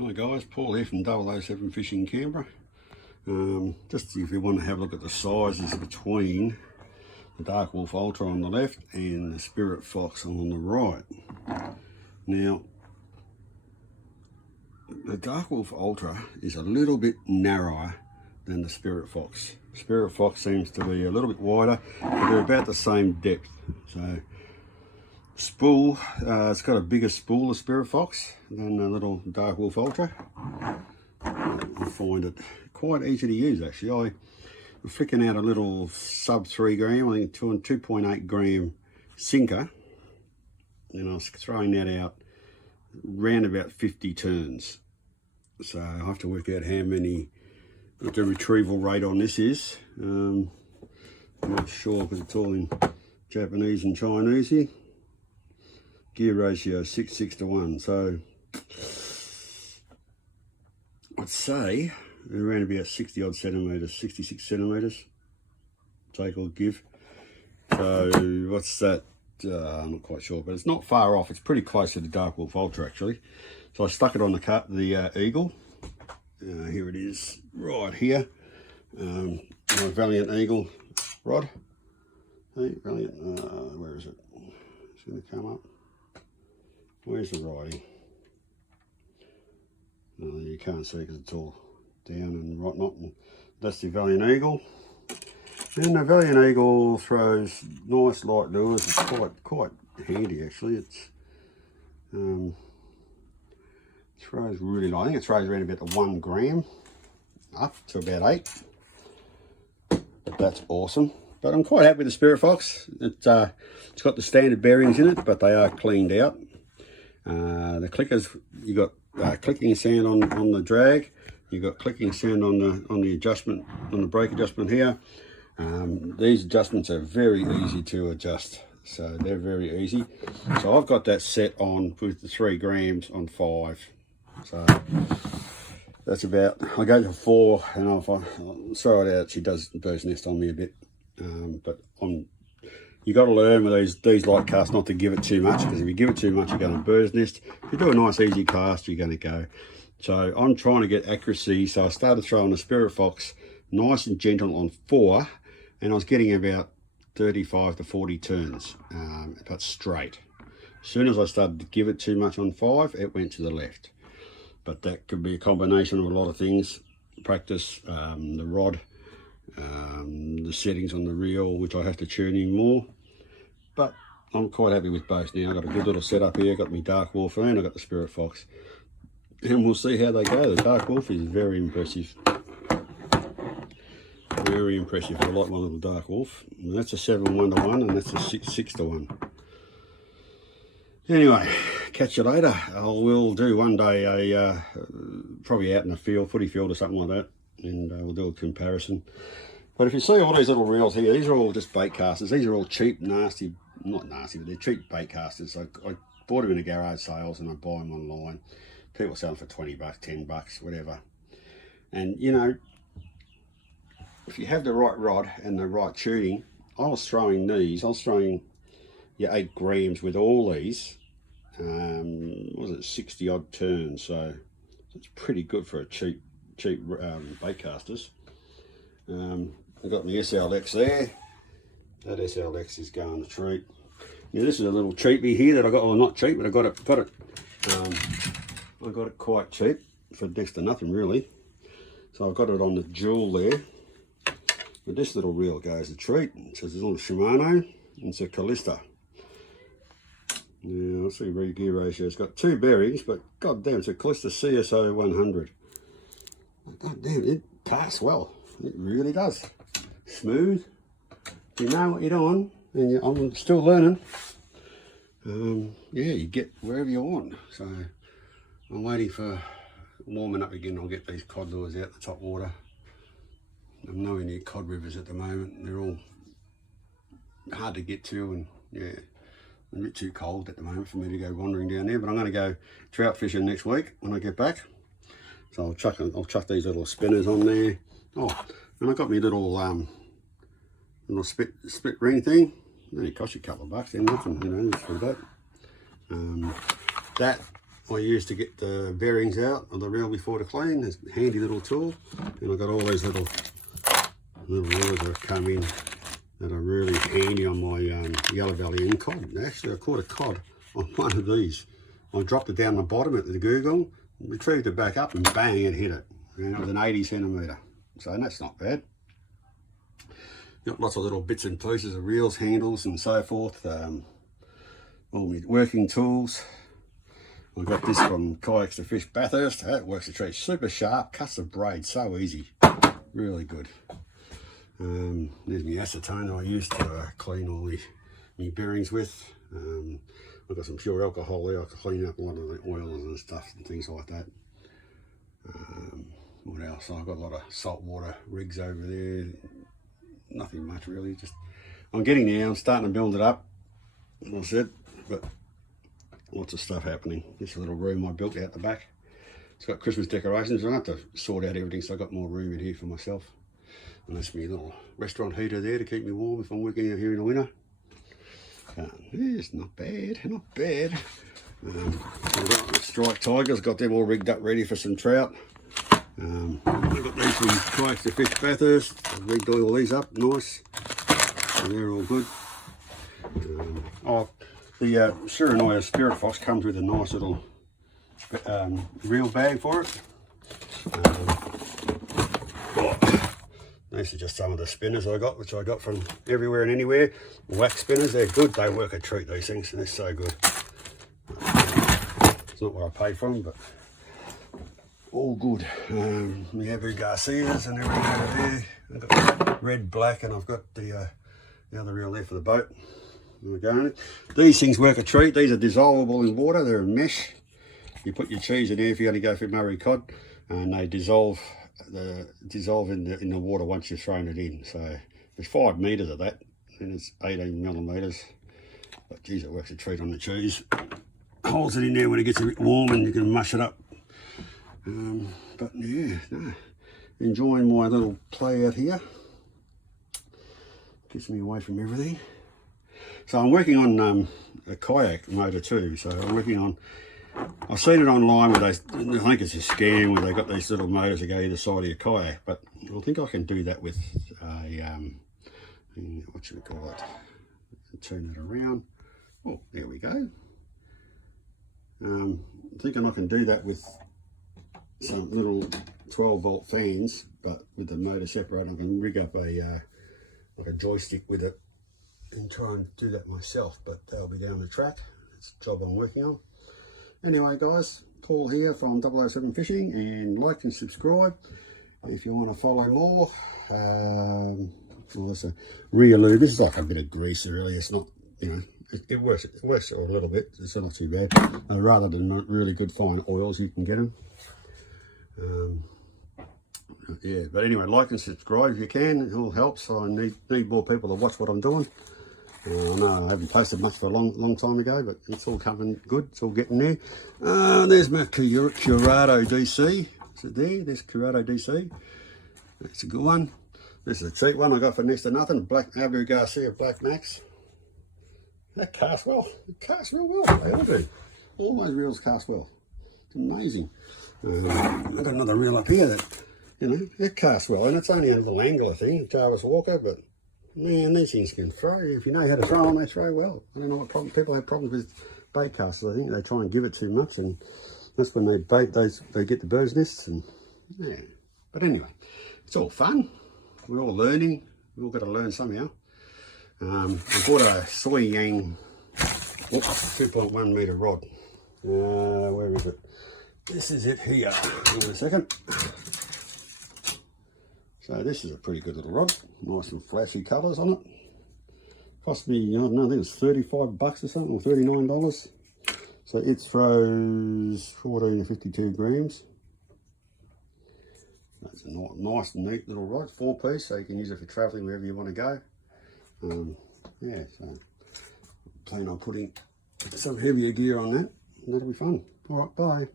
Hi guys, Paul here from 007 Fishing Canberra. Just if you want to have a look at the sizes between the Dark Wolf Ultra on the left and the Spirit Fox on the right. Now, the Dark Wolf Ultra is a little bit narrower than the Spirit Fox. Spirit Fox seems to be a little bit wider, but they're about the same depth. So, spool, it's got a bigger spool, the Spirit Fox, than the little Dark Wolf Ultra. I find it quite easy to use actually. I was flicking out a little sub 3 gram, I think 2.8 gram sinker, and I was throwing that out round about 50 turns. So I have to work out how many, what the retrieval rate on this is. I'm not sure because it's all in Japanese and Chinese here. Gear ratio 6 to 1, so I'd say around about 60 odd centimetres, 66 centimetres, take or give. So what's that? I'm not quite sure, but it's not far off. It's pretty close to the Dark Wolf Ultra actually. So I stuck it on the Eagle. Here it is, right here. My Valiant Eagle rod. Hey, Valiant, where is it? It's going to come up. Where's the writing? You can't see because it's all down and whatnot. And that's the Valiant Eagle. And the Valiant Eagle throws nice light lures. It's quite handy actually. It's throws really light. I think it throws around about the 1 gram up to about 8. But that's awesome. But I'm quite happy with the Spirit Fox. It's got the standard bearings in it, but they are cleaned out. The clickers, you got clicking sound on the drag, you got clicking sound on the adjustment, on the brake adjustment here. These adjustments are very easy to adjust, so they're very easy. So I've got that set on with the 3 grams on 5. So that's about, I go to 4 and I'll throw it out. She does bird's nest on me a bit, but you got to learn with these light casts not to give it too much, because if you give it too much, you're going to bird's nest. If you do a nice easy cast, you're going to go. So I'm trying to get accuracy. So I started throwing the Spirit Fox nice and gentle on 4, and I was getting about 35 to 40 turns, but straight. As soon as I started to give it too much on 5, it went to the left. But that could be a combination of a lot of things. Practice, the rod, the settings on the reel, which I have to tune in more. But I'm quite happy with both now. I've got a good little setup here. I've got my Dark Wolf and I've got the Spirit Fox. And we'll see how they go. The Dark Wolf is very impressive. Very impressive. I like my little Dark Wolf. And that's a 7-1 to 1, and that's a 6 to 1. Anyway, catch you later. I will do one day a probably out in the field, footy field or something like that, and we'll do a comparison. But if you see all these little reels here, these are all just bait casters. These are all cheap, nasty, not nasty, but they're cheap bait casters. I bought them in the garage sales and I buy them online. People sell them for 20 bucks, 10 bucks, whatever. And you know, if you have the right rod and the right tuning, I was throwing 8 grams with all these. What was it, 60 odd turns, so it's pretty good for a cheap bait casters. I've got my SLX there. That SLX is going to treat. Now this is a little cheapie here that I got, well not cheap, but I got it quite cheap for next to nothing really. So I've got it on the jewel there. But this little reel goes a treat. It says it's a little Shimano, and it's a Callista. Now let's see, gear ratio. It's got 2 bearings, but god damn, it's a Callista CSO 100. God damn, it passes well. It really does. Smooth. You know what you're doing, and I'm still learning. Yeah, you get wherever you want. So I'm waiting for warming up again. I'll get these cod lures out the top water. I'm nowhere near cod rivers at the moment. They're all hard to get to, and yeah, a bit too cold at the moment for me to go wandering down there. But I'm going to go trout fishing next week when I get back. So I'll chuck these little spinners on there. Oh, and I got my little split ring thing. It only cost you a couple of bucks, then nothing, you know, just for that. That I use to get the bearings out of the reel before to clean. It's a handy little tool, and I've got all these little reels that have come in that are really handy on my Yellow Valley in cod. Actually, I caught a cod on one of these. I dropped it down the bottom at the Google, retrieved it back up, and bang, it hit it. And it was an 80 centimetre, so that's not bad. Got lots of little bits and pieces of reels, handles, and so forth. All my working tools. I got this from KF-50S Bathurst. That works a treat. Super sharp, cuts the braid so easy. Really good. There's my acetone that I use to clean all my bearings with. I've got some pure alcohol there. I can clean up a lot of the oils and stuff and things like that. What else? I've got a lot of saltwater rigs over there. Nothing much really. Just I'm getting there. I'm starting to build it up. As I said, but lots of stuff happening. This little room I built out the back. It's got Christmas decorations. I have to sort out everything, so I've got more room in here for myself. And that's my little restaurant heater there to keep me warm if I'm working out here in the winter. It's not bad, not bad. I've got the striped tigers, got them all rigged up ready for some trout. I've got these from KF-50S Bathurst. I've rigged all these up nice. So they're all good. The Tsurinoya Spirit Fox comes with a nice little reel bag for it. These are just some of the spinners I got, which I got from everywhere and anywhere. Wax spinners, they're good. They work a treat, these things. They're so good. It's not what I paid for them, but all good. The Abu Garcias and everything over there. I've got red, black, and I've got the other reel there for the boat. These things work a treat. These are dissolvable in water. They're a mesh. You put your cheese in there if you're going to go for Murray cod, and they dissolve in the water once you've thrown it in. So there's 5 metres of that, and it's 18 millimetres. But geez, it works a treat on the cheese. Holds it in there when it gets a bit warm, and you can mush it up. But yeah, no, enjoying my little play out here. Gets me away from everything. So I'm working on a kayak motor too. So I'm working on, I've seen it online where I think it's a scam where they got these little motors that go either side of your kayak, but I think I can do that with a, what should we call it? Turn it around. Oh, there we go. I'm thinking I can do that with some little 12-volt fans, but with the motor separate. I can rig up a like a joystick with it and try and do that myself, but that'll be down the track. It's a job I'm working on. Anyway guys, Paul here from 007 Fishing, and like and subscribe if you want to follow more. Well, that's a rear lube. This is like a bit of grease really. It's not, you know, it works a little bit. It's not too bad. Rather than really good fine oils, you can get them. Yeah, but anyway, like and subscribe if you can. It all helps. I need more people to watch what I'm doing. I know I haven't posted much for a long time ago, but it's all coming good. It's all getting there. There's my Curado DC. Is it there? There's Curado DC. That's a good one. This is a cheap one I got for next to nothing. Black Abu Garcia Black Max. That casts well. It casts real well. They all do. All those reels cast well. It's amazing. I've got another reel up here that, you know, it casts well, and it's only a little angler thing, Jarvis Walker, but man, these things can throw. If you know how to throw them, they throw well. I don't know what problem people have problems with bait casters. I think they try and give it too much, and that's when they bait those, they get the bird's nests, and yeah. But anyway, it's all fun. We're all learning. We've all got to learn somehow. I bought a Soy Yang 2.1 metre rod. Where is it? This is it here. Hold on a second. So this is a pretty good little rod. Nice and flashy colours on it. Cost me, I don't know, I think it's 35 bucks or something, or $39. So it throws 14 to 52 grams. That's a nice, neat little rod, 4-piece, so you can use it for travelling wherever you want to go. Yeah, so plan on putting some heavier gear on that, and that'll be fun. All right, bye.